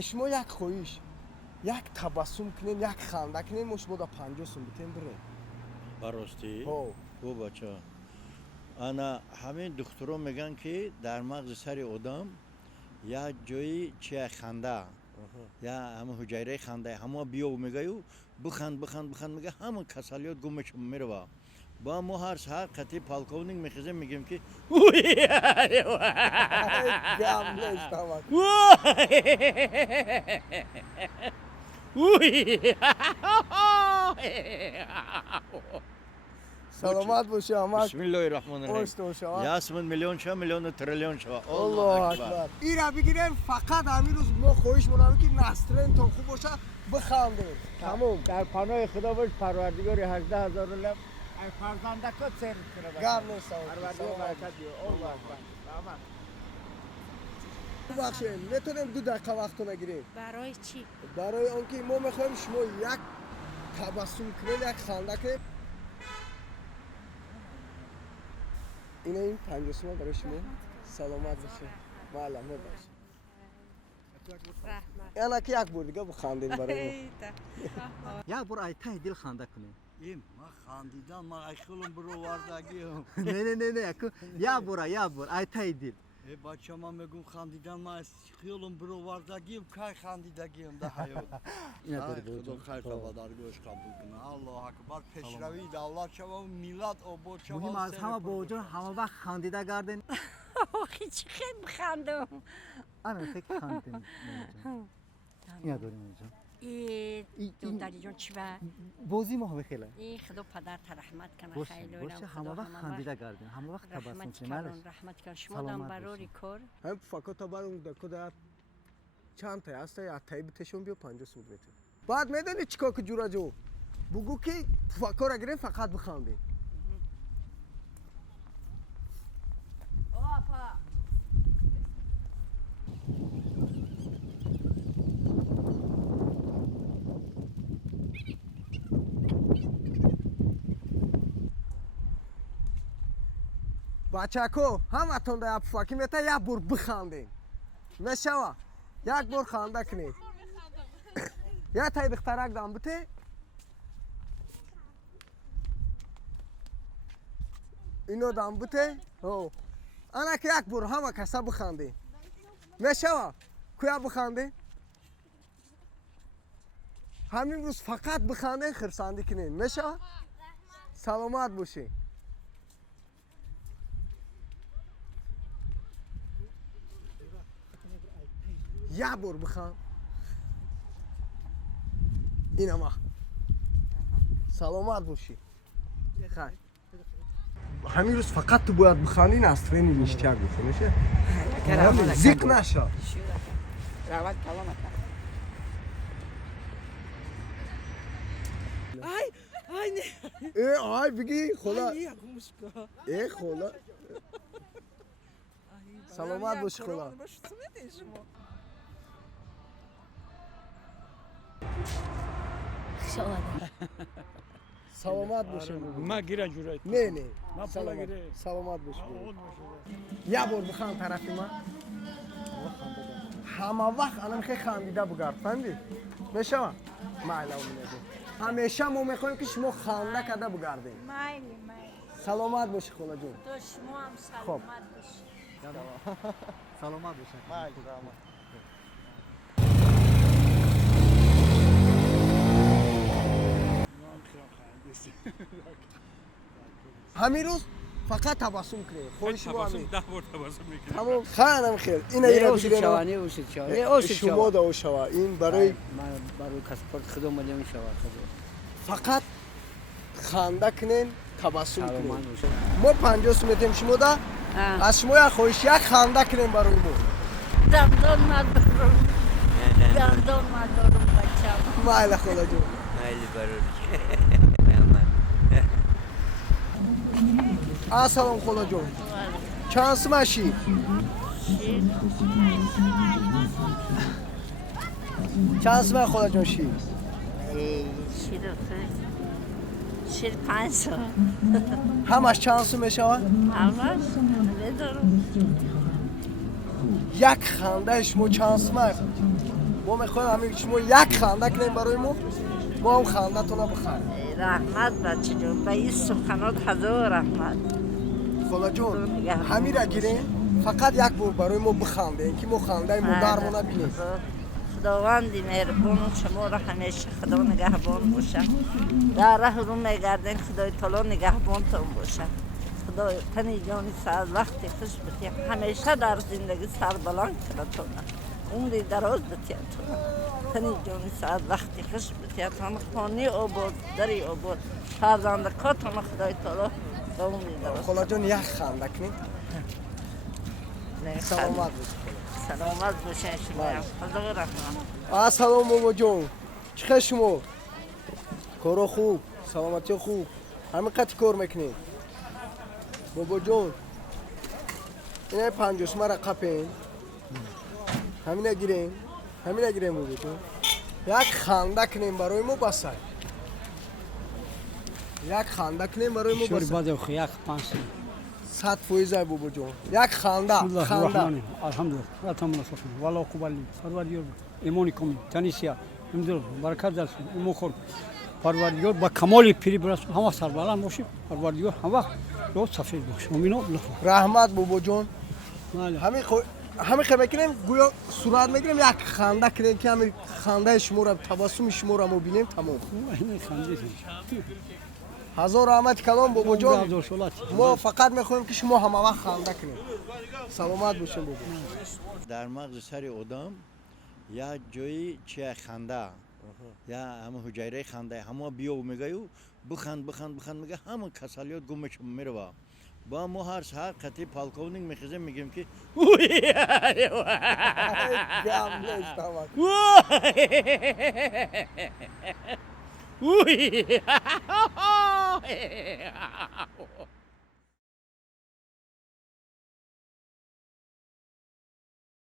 شما یک خواهش یک تبسم کنین یک خنده کنین ما شما دا 50 سوم بتین برین براستی؟ ها او بچه انا همین دکترها میگن که در مغز سر آدم یک جایی چه خنده یا همه حجره خنده همه بیا و میگه بخند میگه همه کسلیات گمش میره با ما هر ساعت خطی پالکونینگ میخیزیم میگیم که گاملش تمام سلامت باشه آمد بسم الله الرحمن الرحیم خوش تو شما یاسمین میلیون شو میلیون تریلیون شو الله اکبر این را بگیریم فقط همین روز ما خواهش مونم که نسترن تا خوب باشه بخندیم تمام در پناه خدا باش پروردگار 18000 لب ای فرزندکات سر کنه گاملش سلامت پروردگار برکت دیو الله اکبر بخشیم میتونیم 2 دقیقه وقتو نگیریم برای چی؟ برای آنکه ما میخوایم شما یک تبسم کنید یک خنده کنید این 50 سوم برای شما سلامت باشه معلم باشه رحمت یعنی که یک بار دیگه بخندیم برای ما یک بار ایتای دل خنده کنیم این ما خاندیدم ما ایخلم برو واردگیم نه یک بار ایتای دل ای بچه ما میگم خاندیدم ما خیالم برو واردگیم که خاندیدگیم ده حیات اینا ای داره خدا خیر تبادرگوش قبول کنه الله اکبر پیشروی دولت شما و میلاد آباد شما مهم از همه با وجود همه وقت خندیده گردن آخی چی خیلی بخندم انا فکر خندیم اینا داریم اینجا دختری جان چی به؟ بازی ما بخیله این خدا پدرت رحمت کنه باشه خیلی باشه همه وقت خندیده گردن همه وقت تبسم رحمت کنیم کن رحمت کن شما دم سلامت براری باشی. کار هم فقط برون دکتر چند تا هست یا تایی بتشون بیا 50 سوم بده بعد میدونی چیکار که جورا جو بگو که فکر اگرین فقط بخندیم بچه‌کو همتون در فاکی میته یک بار بخندین نشوا یک بار خنده کنید یا تای دخترک دام بته اینو دام بته او انا که یک بار همه کسا بخندین نشوا کیا بخندین همین روز فقط بخندین خرساندی کنین نشوا سلامت باشین یک بار بخوام این اما سلامت باشی خیر همین روز فقط تو باید بخوانی نسترین نیشتر بشه میشه زیق نشه رحمت کلامت Ay ne? ay بگی خدا Ay yakmışka. خدا سلامت باشی خدا Başını değişim o. سلامت باشی Ma gira cüret. نه نه ما سلامت پولا گیره. سلامت باشی یک بار بخوام طرفی من همه وقت الان خیلی خندیده بگرد فهمیدی؟ میشه ما؟ معلوم میده همیشه ما میخوایم که شما خنده کرده بگردین مایلی سلامت باشی خدا جون تو شما هم سلامت باشی سلامت باشه همین روز فقط تبسم کنید خودش با همین ده بار تبسم میکنه. تمام خیلی خیر این اینا اوشت شوا نه اوشت شوا نه اوشت شما شوا دا شوا این برای من برای کسب خدا میلیون شوا خدا فقط خنده کنین تبسم سلامت کنین باشه ما 50 میتیم شما دا از شما یک خواهش یک خنده کنین برای ما دندان ندارم دندان ندارم بچم مایل خدا جون خیلی برای السلام خدا جون چند سمشی چند سمه خدا جون شیر شیر 500 همش چند سمه شود همش ندارم یک خنده شما چند سمه ما میخوایم همین شما یک خنده کنیم برای ما هم خنده تو بخریم. رحمت بچه جون به این سخنات هزار رحمت. خدا جون همین را گیریم فقط یک بار برای ما بخنده که ما خنده مادرمون ببینیم. خداوندی مهربان شما را همیشه خدا نگهبان باشه. در راه رو میگردین خدای تعالی نگهبانتون باشه. خدا تنی جانی سر وقتی خوش بتیم همیشه در زندگی سر بلند کنتون. عمری دراز بتیتون. تنی جانی سر وقتی خوش بتیتون خانه آباد دری آباد فرزندکاتون خدای تعالی به عمری دراز. خدا جون یک خنده کنیم. سلامت باشید. سلامت باشین شما. خدا رحمت. سلام بابا جون. چخه شما؟ کارو خوب، سلامتی خوب. همین قطعی کار میکنیم. بابا جون. اینه 50 را قپین. همین گیریم. همین گیریم بابا جون. یک خنده کنیم برای ما بسه. یک خنده کنیم برای ما شوری بسه. بعد خیاک پانسی 100% بابا جون. یک خنده. خنده. الحمدلله راتم الله سبحانه والله قبلی پروردگار ایمانی کمی تنیسیا نمیدونم برکت درسون ایمون پروردگار با کمال پیری برس همه سربلند باشیم پروردگار همه رو سفید باشه امین الله رحمت بابا جون. بله همین خیلی میکنیم گویا صورت میگیریم یک خنده کنیم که همین خنده شما را تبسم شما را ما بینیم تمام. این خنده هزار رحمت کلام بابا جون. هزار شلات ما فقط میخوایم که شما همه وقت خنده کنیم. سلامت باشین بابا. در مغز سر آدم یا جایی چه خنده یا همه حجره خنده همه بیا و میگه بخند میگه همه کسالیات گمش میره با ما هر ساعت قطعی پالکونینگ میخیزیم میگیم که